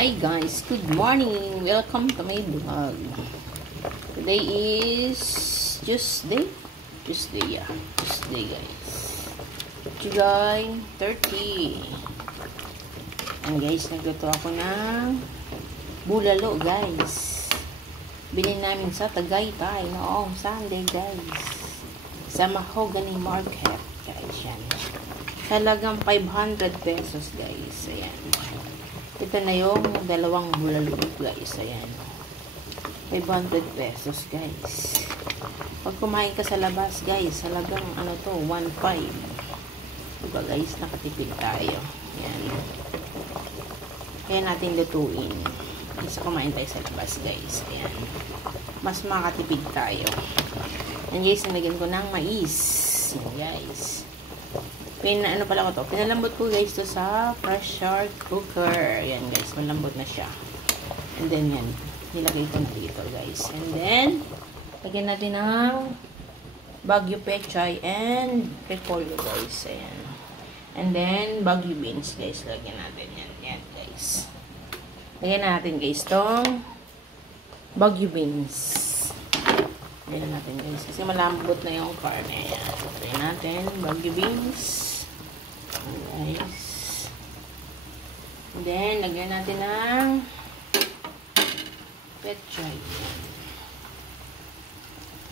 Hi guys, good morning. Welcome to my vlog. Today is Tuesday. Tuesday guys. July 30. And guys, nagluto ako ng bulalo guys. Bilhin namin sa Tagaytay noong Sunday guys. Sa Mahogany Market guys yan. Talagang 500 pesos guys. Ayan. Ito na yung dalawang bulalo guys. Ayan. 500 pesos guys. Pag kumain ka sa labas guys, talagang ano to, 1.5. Diba guys, nakatipid tayo. Ayan. Kaya natin lutuin. Isa kumain tayo sa labas guys. Ayan. Mas makatipid tayo. Ayan guys, nalagyan ko ng mais. Ayan guys. Ano pala ko to? Pinalambot ko guys to sa pressure cooker. Ayan guys, malambot na siya. And then yan, nilagay ko na dito guys. And then, lagyan natin ng Baguio pechay and repolyo guys. Ayan. And then, Baguio beans guys. Lagyan natin yan. Yan guys. Lagyan natin guys tong Baguio beans. Lagyan natin guys. Kasi malambot na yung karne. Ayan. Lagyan natin Baguio beans. Guys. And then, lagyan natin ng pechay.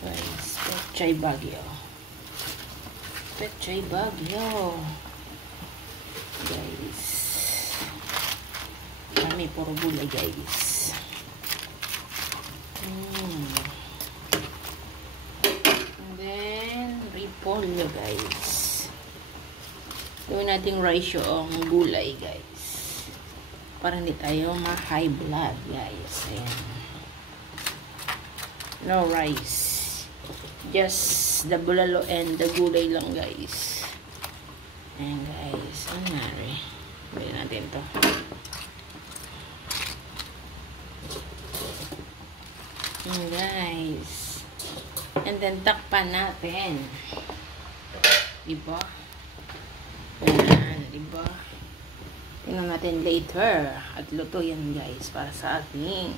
Guys, pechay Baguio. Pechay Baguio. Guys. Kami puro gulay guys. And then, repolyo guys. Gawin natin ratio ang gulay guys. Para hindi tayo ma-high blood guys. Ayan. No rice. Just the bulalo and the gulay lang guys. Ayan guys. Ano nari? Gawin natin to. Ayan guys. And then takpan natin. Diba? Ayan, diba? Tingnan natin later. At luto yan guys para sa ating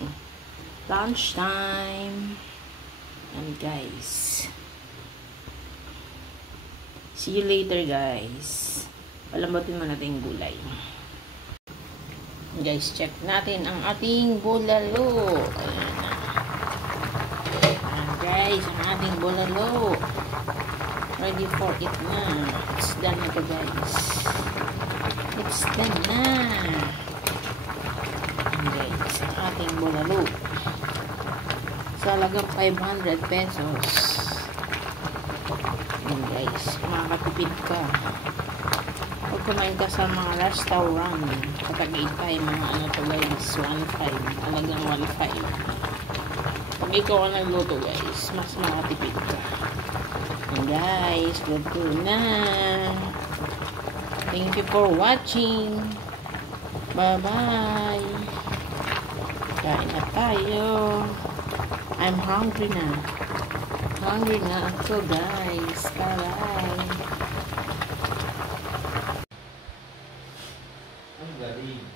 lunch time. And guys. See you later guys. Palambutin mo natin yung gulay. Guys, check natin ang ating bulalo. Ayan na. Ayan guys, ang ating bulalo. Ready for it na. It's done na to guys. It's done na. And guys, ang ating bulalo. Sa halagang 500 pesos. And guys, makakatipid ka. Pag kumain ka sa mga restaurant, sa Tagaytay, mga ano to guys, 1.5. Halagang 1.5. Pag ikaw ang nagluto guys, mas makatipid ka. And guys, luto na. Thank you for watching. Bye-bye. Kain na tayo. I'm hungry na. Hungry na ako guys. Bye-bye. Ang galing.